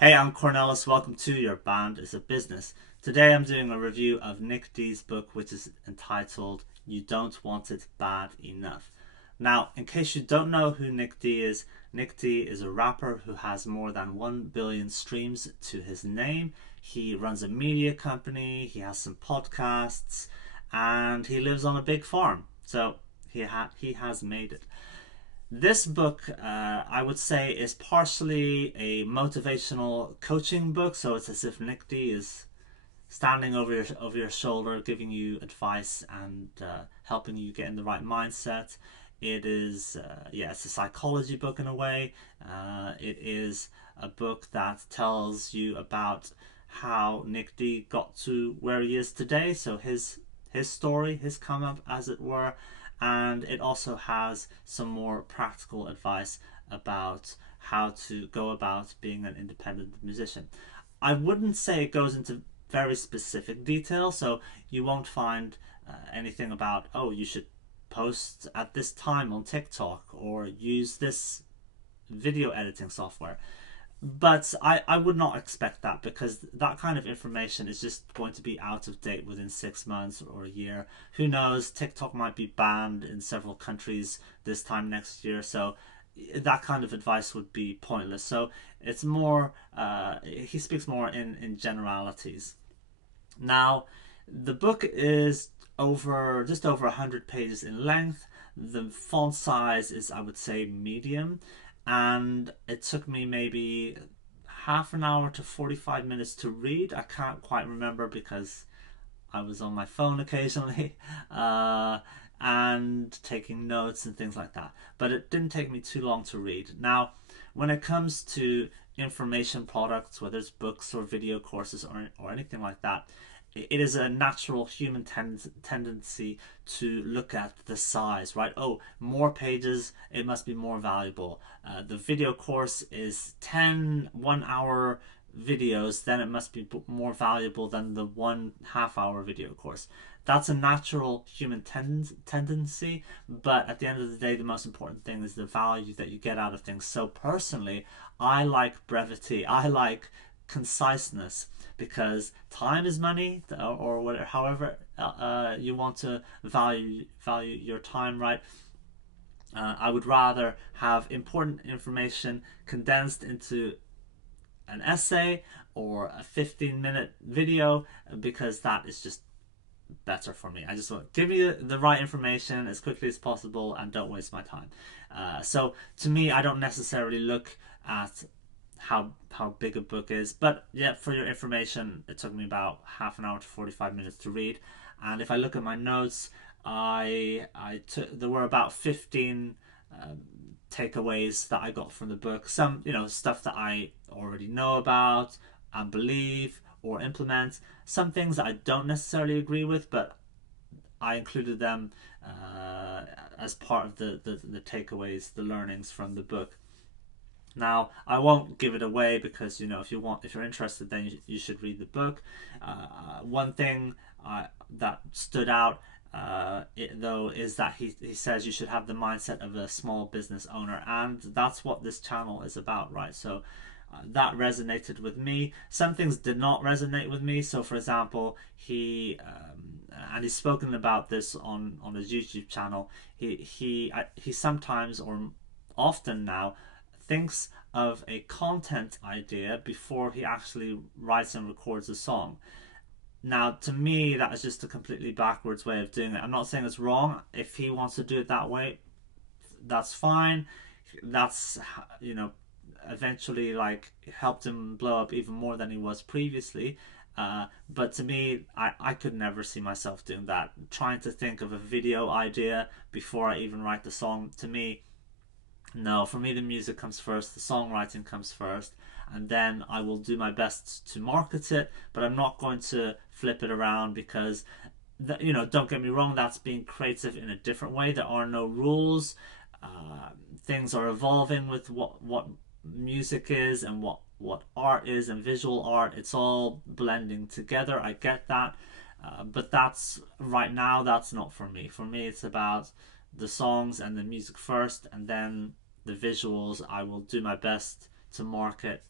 Hey, I'm Cornelis. Welcome to Your Band is a Business. Today I'm doing a review of Nic D's book, which is entitled You Don't Want It Bad Enough. Now, in case you don't know who Nic D is a rapper who has more than 1 billion streams to his name. He runs a media company, he has some podcasts, and he lives on a big farm. So he has made it. This book, I would say, is partially a motivational coaching book. So it's as if Nic D is standing over your shoulder, giving you advice and helping you get in the right mindset. It is, it's a psychology book in a way. It is a book that tells you about how Nic D got to where he is today. So his story, his come up, as it were, and it also has some more practical advice about how to go about being an independent musician. I wouldn't say it goes into very specific detail, so you won't find anything about, oh, you should post at this time on TikTok or use this video editing software. But I would not expect that, because that kind of information is just going to be out of date within 6 months or a year. Who knows? TikTok might be banned in several countries this time next year, so that kind of advice would be pointless. So it's more, he speaks more in generalities. Now, the book is just over 100 pages in length. The font size is, I would say, medium, and it took me maybe half an hour to 45 minutes to read. I can't quite remember because I was on my phone occasionally and taking notes and things like that. But it didn't take me too long to read. Now, when it comes to information products, whether it's books or video courses or anything like that, it is a natural human tendency to look at the size, right? Oh, more pages, it must be more valuable. The video course is 10 1 hour videos, then it must be more valuable than the 1 half-hour video course. That's a natural human tendency, but at the end of the day, the most important thing is the value that you get out of things. So personally, I like brevity. I like conciseness, because time is money, or whatever, however you want to value your time, right? I would rather have important information condensed into an essay or a 15-minute video, because that is just better for me. I just want give me the right information as quickly as possible and don't waste my time. So to me, I don't necessarily look at how big a book is, but yeah, for your information, it took me about half an hour to 45 minutes to read. And if I look at my notes, I took there were about 15 takeaways that I got from the book. Some, stuff that I already know about and believe or implement. Some things that I don't necessarily agree with, but I included them as part of the takeaways, the learnings from the book. Now, I won't give it away, because if you're interested, then you should read the book. One thing that stood out, though, is that he says you should have the mindset of a small business owner, and that's what this channel is about, right? So that resonated with me. Some things did not resonate with me. So, for example, and he's spoken about this on his YouTube channel. He sometimes, or often now, thinks of a content idea before he actually writes and records a song. Now, to me, that is just a completely backwards way of doing it. I'm not saying it's wrong. If he wants to do it that way, that's fine. That's, eventually, like, helped him blow up even more than he was previously. But to me, I could never see myself doing that. Trying to think of a video idea before I even write the song, to me, no, for me, the music comes first, the songwriting comes first, and then I will do my best to market it, but I'm not going to flip it around, because, don't get me wrong, that's being creative in a different way. There are no rules. Things are evolving with what music is and what art is and visual art. It's all blending together. I get that. But that's right now, that's not for me. For me, it's about the songs and the music first, and then the visuals I will do my best to market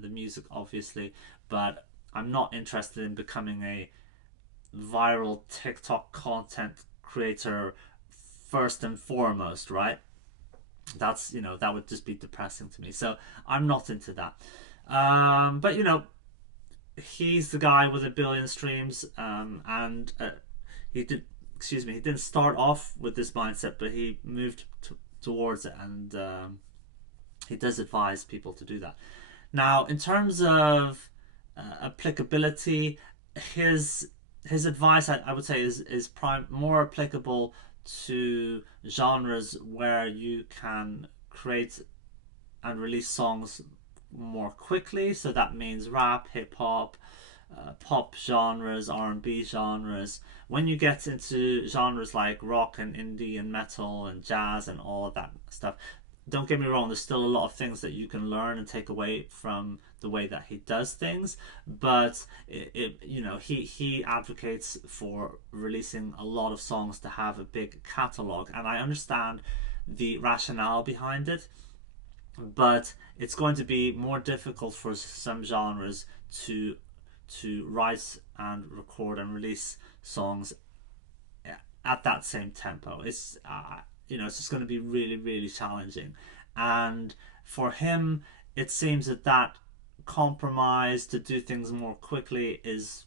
the music, obviously, but I'm not interested in becoming a viral TikTok content creator first and foremost, right? That's, that would just be depressing to me. So I'm not into that. But he's the guy with 1 billion streams, and he did. Excuse me. He didn't start off with this mindset, but he moved towards it, and he does advise people to do that. Now, in terms of applicability, his advice, I would say, is more applicable to genres where you can create and release songs more quickly. So that means rap, hip hop, pop genres, R&B genres. When you get into genres like rock and indie and metal and jazz and all of that stuff, don't get me wrong, there's still a lot of things that you can learn and take away from the way that he does things, but he advocates for releasing a lot of songs to have a big catalog, and I understand the rationale behind it, but it's going to be more difficult for some genres to write and record and release songs at that same tempo. It's just going to be really, really challenging. And for him, it seems that compromise to do things more quickly is,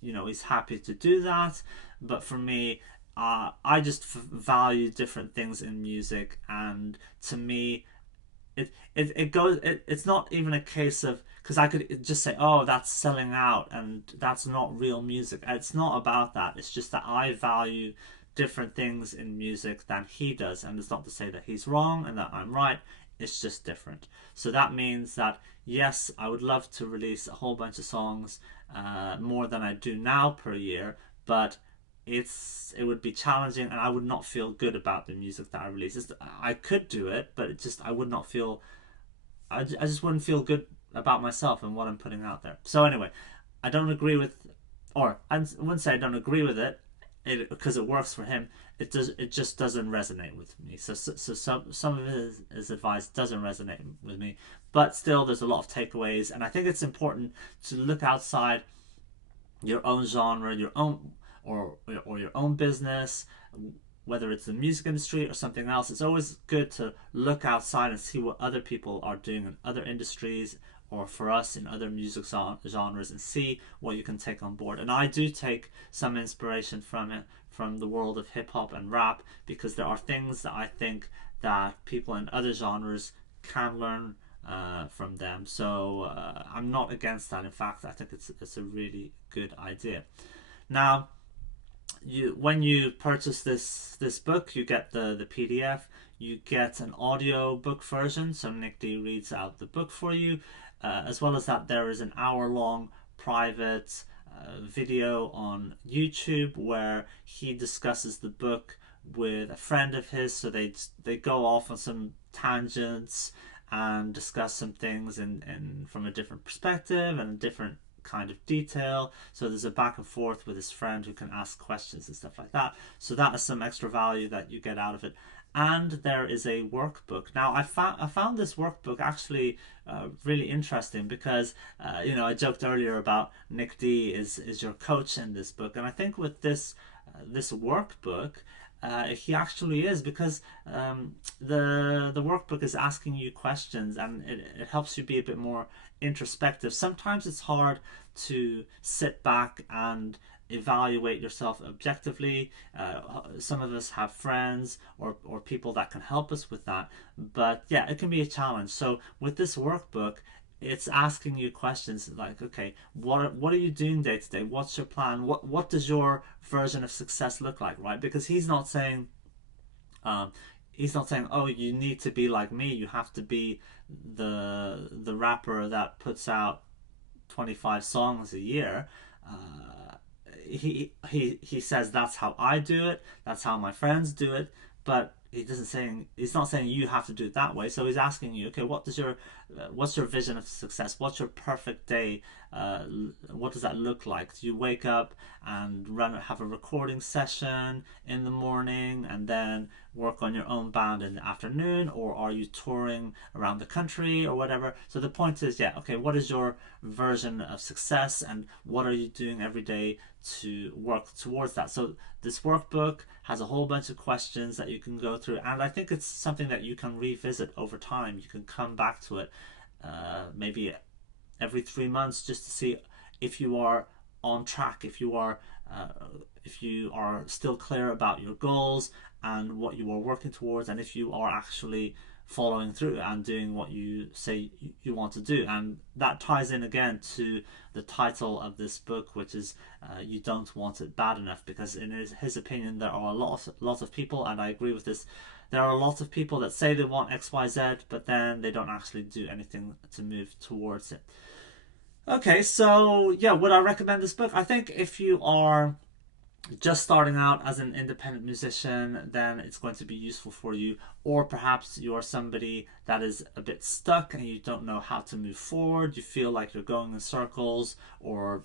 he's happy to do that. But for me, I just value different things in music, and to me, it's not even a case of, because I could just say, oh, that's selling out and that's not real music. It's not about that. It's just that I value different things in music than he does, and it's not to say that he's wrong and that I'm right. It's just different. So that means that yes, I would love to release a whole bunch of songs, more than I do now per year, but it would be challenging, and I would not feel good about the music that I release. I could do it, but I would not feel, I just wouldn't feel good about myself and what I'm putting out there. So anyway, I don't agree with, or I wouldn't say I don't agree with it, because it works for him. It just doesn't resonate with me. So some of his advice doesn't resonate with me, but still there's a lot of takeaways, and I think it's important to look outside your own genre, your own or your own business, whether it's the music industry or something else. It's always good to look outside and see what other people are doing in other industries, or for us in other music genres, and see what you can take on board. And I do take some inspiration from it, from the world of hip hop and rap, because there are things that I think that people in other genres can learn from them. So I'm not against that. In fact, I think it's a really good idea. Now, when you purchase this book, you get the PDF, you get an audio book version, so Nic D reads out the book for you, as well as that there is an hour-long private video on YouTube where he discusses the book with a friend of his, so they go off on some tangents and discuss some things in from a different perspective and a different kind of detail. So there's a back and forth with his friend who can ask questions and stuff like that. So that is some extra value that you get out of it. And there is a workbook. Now I found this workbook actually really interesting, because I joked earlier about Nic D is your coach in this book, and I think with this workbook, he actually is, because the workbook is asking you questions, and it helps you be a bit more introspective. Sometimes it's hard to sit back and evaluate yourself objectively. Some of us have friends or people that can help us with that, but yeah, it can be a challenge. So with this workbook, it's asking you questions like, okay, what are you doing day to day? What's your plan? What does your version of success look like, right? Because he's not saying, oh, you need to be like me. You have to be the rapper that puts out 25 songs a year. He says that's how I do it. That's how my friends do it. But he's not saying you have to do it that way. So he's asking you, okay, what does your what's your vision of success? What's your perfect day? What does that look like? Do you wake up and have a recording session in the morning and then work on your own band in the afternoon, or are you touring around the country or whatever? So the point is, yeah, okay, what is your version of success and what are you doing every day to work towards that? So this workbook has a whole bunch of questions that you can go through, and I think it's something that you can revisit over time. You can come back to it maybe every 3 months just to see if you are on track, if you are still clear about your goals and what you are working towards, and if you are actually following through and doing what you say you want to do. And that ties in again to the title of this book, which is You Don't Want It Bad Enough, because in his opinion there are lots of people, and I agree with this, there are lots of people that say they want XYZ, but then they don't actually do anything to move towards it. Okay, so yeah, would I recommend this book? I think if you are just starting out as an independent musician, then it's going to be useful for you. Or perhaps you are somebody that is a bit stuck and you don't know how to move forward. You feel like you're going in circles or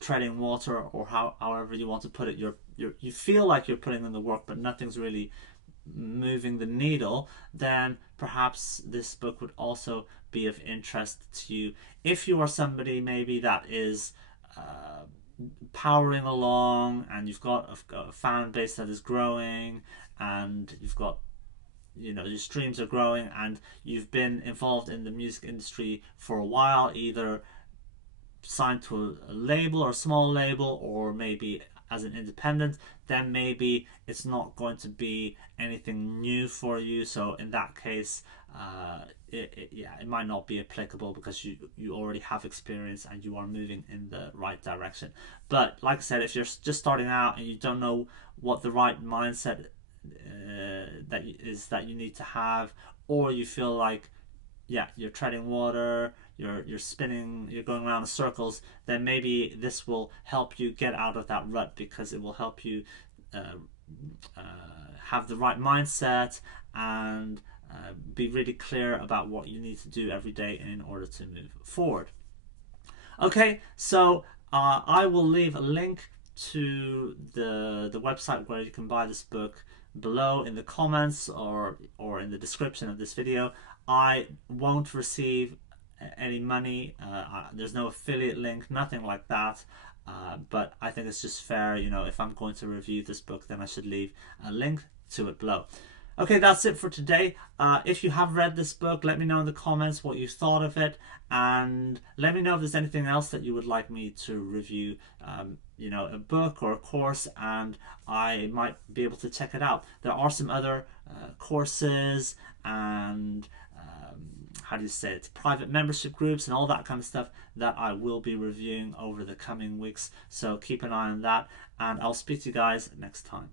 treading water, or however you want to put it. You feel like you're putting in the work, but nothing's really moving the needle. Then perhaps this book would also be of interest to you. If you are somebody maybe that is powering along and you've got a fan base that is growing, and you've got, you know, your streams are growing, and you've been involved in the music industry for a while, either signed to a label or a small label, or maybe as an independent, then maybe it's not going to be anything new for you. So in that case, it might not be applicable because you already have experience and you are moving in the right direction. But like I said, if you're just starting out and you don't know what the right mindset that you need to have, or you feel like, yeah, you're treading water, you're spinning, you're going around in circles, then maybe this will help you get out of that rut, because it will help you have the right mindset and be really clear about what you need to do every day in order to move forward. Okay, so I will leave a link to the website where you can buy this book below in the comments or in the description of this video. I won't receive any money. There's no affiliate link, nothing like that. But I think it's just fair, you know, if I'm going to review this book, then I should leave a link to it below. Okay, that's it for today. If you have read this book, let me know in the comments what you thought of it, and let me know if there's anything else that you would like me to review, you know, a book or a course, and I might be able to check it out. There are some other courses and how do you say it, private membership groups and all that kind of stuff that I will be reviewing over the coming weeks. So keep an eye on that, and I'll speak to you guys next time.